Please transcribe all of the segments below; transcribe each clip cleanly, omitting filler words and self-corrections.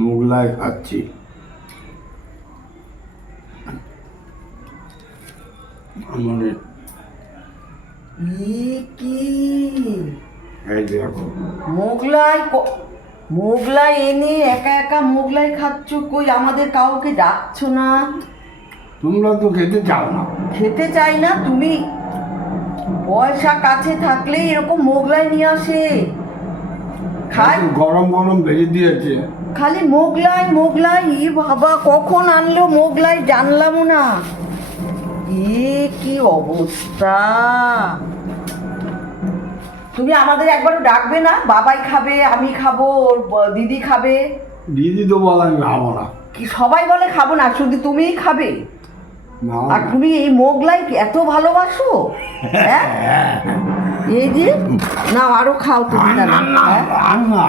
মোগলাই খাচ্ছি। আমাদের কি এই দেখো, মোগলাই এনে একা একা মোগলাই খাচ্ছ, কই আমাদের কাউকে ডাকছো না? তোমরা তো খেতে চাও না। খেতে চাই না? তুমি পয়সা কাছে থাকলে এরকম মোগলাই নিয়ে আসে খায়। গরম গরম ভেজে দিয়েছে। খালি মোগলাই মোগলাই, ই বাবা কখন আনলো মোগলাই জানলামও না। কি অবস্থা! তুমি আমাদের একবারও ডাকবে না? বাবাই খাবে, আমি খাবো, ওর দিদি খাবে। দিদি তো বলে আমি খাবো না। কি সবাই বলে খাবো না, শুধু তুমিই খাবে? না, আর তুমি এই মোগলাই এত ভালোবাসো? হ্যাঁ, এই যে না আরো খাও তুমি। না, না, না,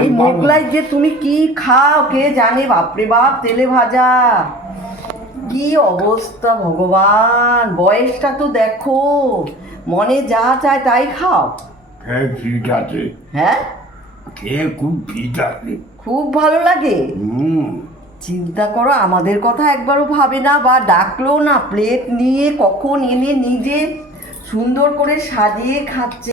এই মোগলাই যে তুমি কি খাও কে জানে, বাপরে বাপ, তেলে ভাজা। কি অবস্থা ভগবান! বয়সটা তো দেখো, মনে যা চায় তাই খাও। খেয়ে ফিট আছে। হ্যাঁ, খেয়ে খুব ফিট আছে। খুব ভালো লাগে। চিন্তা করো, আমাদের কথা একবারও ভাবে না, বা ডাকলো না। প্লেট নিয়ে কখন এনে নিজে সুন্দর করে সাজিয়ে খাচ্ছে।